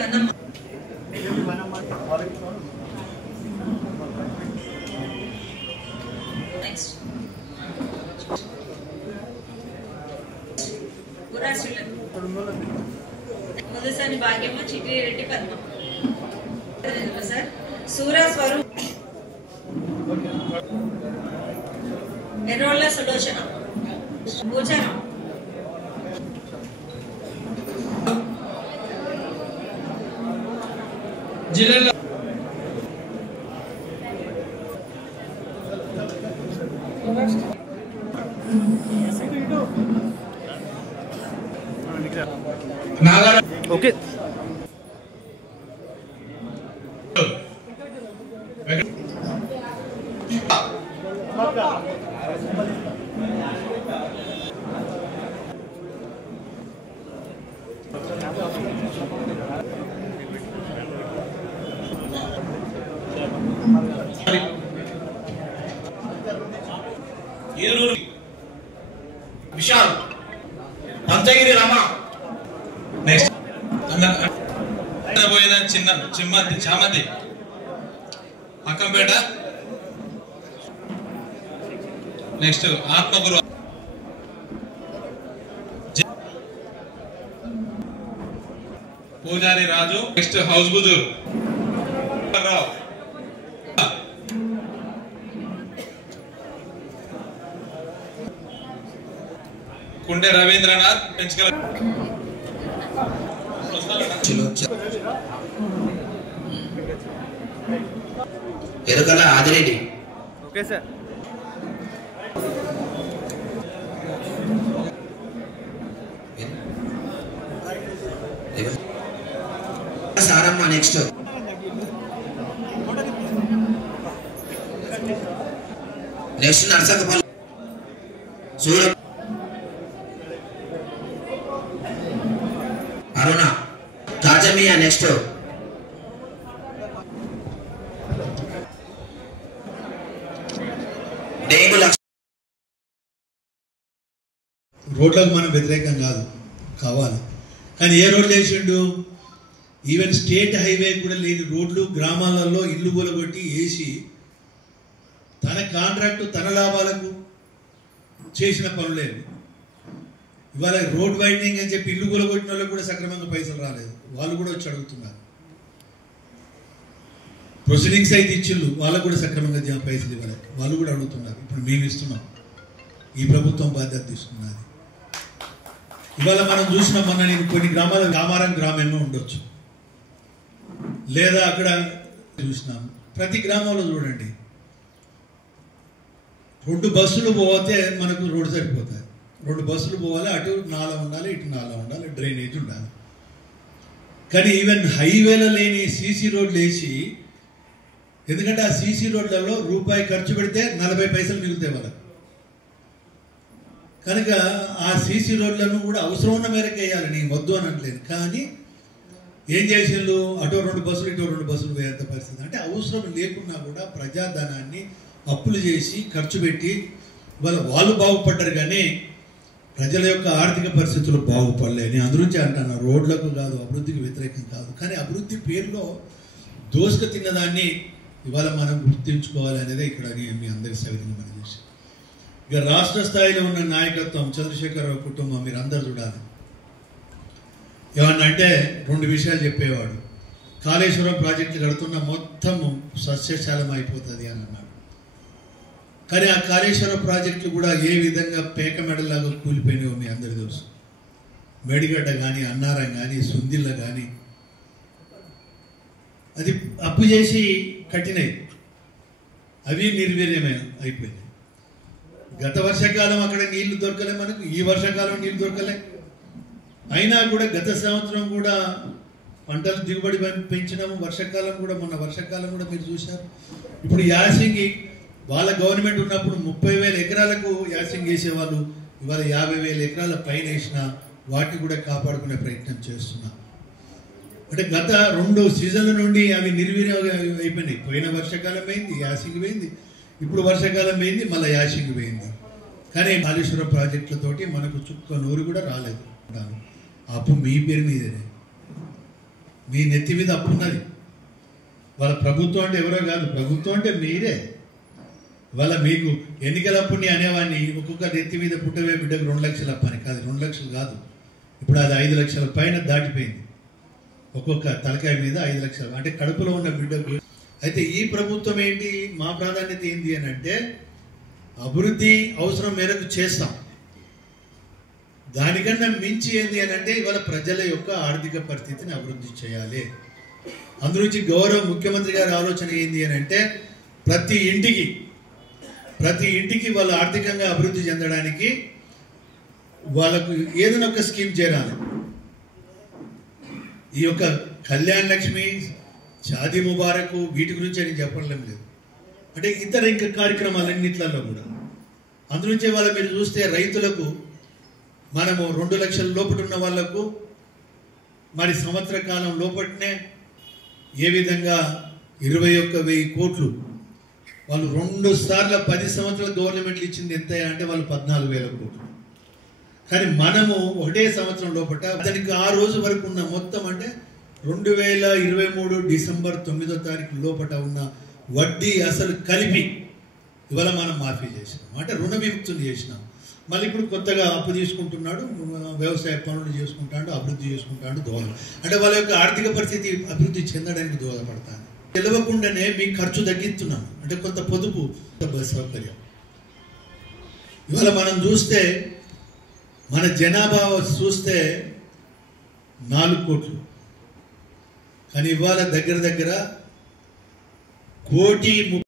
Vanamma. Next Mudasani Bhagyamma, Chittireddy Padma. Sir Sura Swaroop, Errolla Sulochana, భోజనం జిల్లా okay Vishal, Panchagiri Rama. Next పోయిన చిన్న చిమ్మది చామది అక్కంపేట. నెక్స్ట్ ఆత్మగురు పూజారి రాజు. నెక్స్ట్ హౌస్ బుజూర్ Rao, Kunde Ravindranath, Penchukala Erukala Adireddy. Okay sir. Saramma. Next Narsakapalli Sura Aruna తాజమియా. Next రోడ్లకు మనం వ్యతిరేకం కాదు, కావాలి. కానీ ఏ రోడ్లు వేసిండు? ఈవెన్ స్టేట్ హైవే కూడా లేని రోడ్లు గ్రామాలలో ఇల్లు కూలగొట్టి వేసి తన కాంట్రాక్టు తన లాభాలకు చేసిన పనులేవి. ఇవాళ రోడ్ వైడనింగ్ అని చెప్పి ఇల్లు కూలగొట్టిన వాళ్ళకి కూడా సక్రమంగా పైసలు రాలేదు, వాళ్ళు కూడా వచ్చి అడుగుతున్నారు. ప్రొసీడింగ్స్ అయితే ఇచ్చిళ్ళు, వాళ్ళకు కూడా సక్రమంగా పైసలు ఇవ్వలేదు, వాళ్ళు కూడా అడుగుతున్నారు. ఇప్పుడు మేము ఇస్తున్నాం, ఈ ప్రభుత్వం బాధ్యత తీసుకున్నది. ఇవాళ మనం చూసినాం, మొన్న నేను కొన్ని గ్రామాలు రామారం గ్రామమే ఉండొచ్చు, లేదా అక్కడ చూసినాం. ప్రతి గ్రామంలో చూడండి, 2 బస్సులు పోతే మనకు రోడ్డు సరిపోతుంది. 2 బస్సులు పోవాలి, అటు నాలా ఉండాలి, ఇటు నాలా ఉండాలి, డ్రైనేజ్ ఉండాలి. కానీ ఈవెన్ హైవేలో లేని సీసీ రోడ్లు వేసి, ఎందుకంటే ఆ సీసీ రోడ్లలో రూపాయి ఖర్చు పెడితే 40 పైసలు మిగులుతాయి వాళ్ళకి. కనుక ఆ సీసీ రోడ్లను కూడా అవసరం ఉన్న మేరకు వేయాలి, నేను వద్దు అని అనలేదు. కానీ ఏం చేసిండ్రు, అటో 2 బస్సులు ఇటో 2 బస్సులు పోయేంత పరిస్థితి. అంటే అవసరం లేకున్నా కూడా ప్రజాధనాన్ని అప్పులు చేసి ఖర్చు పెట్టి వాళ్ళు బాగుపడ్డారు, కానీ ప్రజల యొక్క ఆర్థిక పరిస్థితులు బాగుపడలే. నేను అందురించి అంటాను, రోడ్లకు కాదు, అభివృద్ధికి వ్యతిరేకం కాదు. కానీ అభివృద్ధి పేరులో దోసుకు తిన్నదాన్ని ఇవాళ మనం గుర్తించుకోవాలి అనేది ఇక్కడ మీ అందరి సవిధంగా మనం చేసి. ఇక రాష్ట్ర స్థాయిలో ఉన్న నాయకత్వం, చంద్రశేఖరరావు కుటుంబం మీరు అందరు చూడాలి. ఏమన్నా అంటే 2 విషయాలు చెప్పేవాడు. కాళేశ్వరం ప్రాజెక్టులు కడుతున్న మొత్తం సస్యశాలం అయిపోతుంది అని అన్నాడు. కానీ ఆ కాళేశ్వరం ప్రాజెక్టులు కూడా ఏ విధంగా పేక మెడలాగా కూలిపోయినాయో మీ అందరికీ తెలుసు. మేడిగడ్డ కానీ, అన్నారం కానీ, సుందిల్ల కానీ అది అప్పు చేసి కట్టినాయి, అవి నిర్వీర్యమే అయిపోయినాయి. గత వర్షాకాలం అక్కడ నీళ్లు దొరకలే మనకు, ఈ వర్షాకాలం నీళ్లు దొరకలే. అయినా కూడా గత సంవత్సరం కూడా పంటలు దిగుబడి పెంచినాము. వర్షాకాలం కూడా, మొన్న వర్షాకాలం కూడా మీరు చూశారు. ఇప్పుడు యాసింగి వాళ్ళ గవర్నమెంట్ ఉన్నప్పుడు 30,000 ఎకరాలకు యాసింగ్ వేసేవాళ్ళు, ఇవాళ 50,000 ఎకరాల పైన వేసిన వాటిని కూడా కాపాడుకునే ప్రయత్నం చేస్తున్నా. అంటే గత 2 సీజన్ల నుండి అవి నిర్వీర్యం అయిపోయినాయి. పోయిన వర్షాకాలం పోయింది, యాసింగ్ పోయింది, ఇప్పుడు వర్షాకాలం పోయింది, మళ్ళీ యాసింగ్ పోయింది. కానీ కాళేశ్వరం ప్రాజెక్టులతోటి మనకు చుక్క నూరు కూడా రాలేదు. అప్పు మీ పేరు మీదనే, మీ నెత్తి మీద అప్పు ఉన్నది. వాళ్ళ ప్రభుత్వం అంటే ఎవరో కాదు, ప్రభుత్వం అంటే మీరే. వాళ్ళ మీకు ఎన్నికలప్పుని అనేవాడిని ఒక్కొక్క నెత్తి మీద పుట్టవే బిడ్డకు 2 లక్షల అప్పు అని. కాదు, 2 లక్షలు కాదు, ఇప్పుడు అది 5 లక్షల పైన దాటిపోయింది. ఒక్కొక్క తలకాయ మీద 5 లక్షలు, అంటే కడుపులో ఉన్న బిడ్డకు. అయితే ఈ ప్రభుత్వం ఏంటి, మా ప్రాధాన్యత ఏంటి అని అంటే అభివృద్ధి అవసరం మేరకు చేస్తాం. దానికన్నా మించి ఏంటి అని అంటే ఇవాళ ప్రజల యొక్క ఆర్థిక పరిస్థితిని అభివృద్ధి చేయాలి. అందునుంచి గౌరవ ముఖ్యమంత్రి గారి ఆలోచన ఏంటి అని అంటే ప్రతి ఇంటికి వాళ్ళు ఆర్థికంగా అభివృద్ధి చెందడానికి వాళ్ళకు ఏదైనా ఒక స్కీమ్ చేరాలి. ఈ యొక్క కళ్యాణ్ లక్ష్మి, షాదీ ముబారక్ వీటి గురించి నేను చెప్పడం లేదు, అంటే ఇతర ఇంకా కార్యక్రమాలన్నింటిలో కూడా. అందునుంచే వాళ్ళ మీరు చూస్తే రైతులకు మనము 2 లక్షల లోపల ఉన్న వాళ్లకు మరి సంవత్సర కాలం లోపలనే ఏ విధంగా 21,000 కోట్లు వాళ్ళు 2 సార్లు 10 సంవత్సరాల గవర్నమెంట్లు ఇచ్చింది ఎంత అంటే వాళ్ళు 14,000 కోట్లు. కానీ మనము ఒకటే సంవత్సరం లోపల దానికి ఆ రోజు వరకు ఉన్న మొత్తం అంటే 2023 డిసెంబర్ 9వ తారీఖు లోపల ఉన్న వడ్డీ అసలు కలిపి ఇవాళ మనం మాఫీ చేసినాం, అంటే రుణ విముక్తులు చేసినాం. మళ్ళీ ఇప్పుడు కొత్తగా అప్పు తీసుకుంటున్నాడు, వ్యవసాయ పనులు చేసుకుంటాడు, అభివృద్ధి చేసుకుంటాడు, దోహదం అంటే వాళ్ళ యొక్క ఆర్థిక పరిస్థితి అభివృద్ధి చెందడానికి దోహదపడతాను. తెలవకుండానే మీ ఖర్చు తగ్గిస్తున్నాను, అంటే కొంత పొదుపు, బస్ సౌకర్యం. ఇవాళ మనం చూస్తే మన జనాభా చూస్తే 4 కోట్లు, కానీ ఇవాళ దగ్గర 1,30,00,000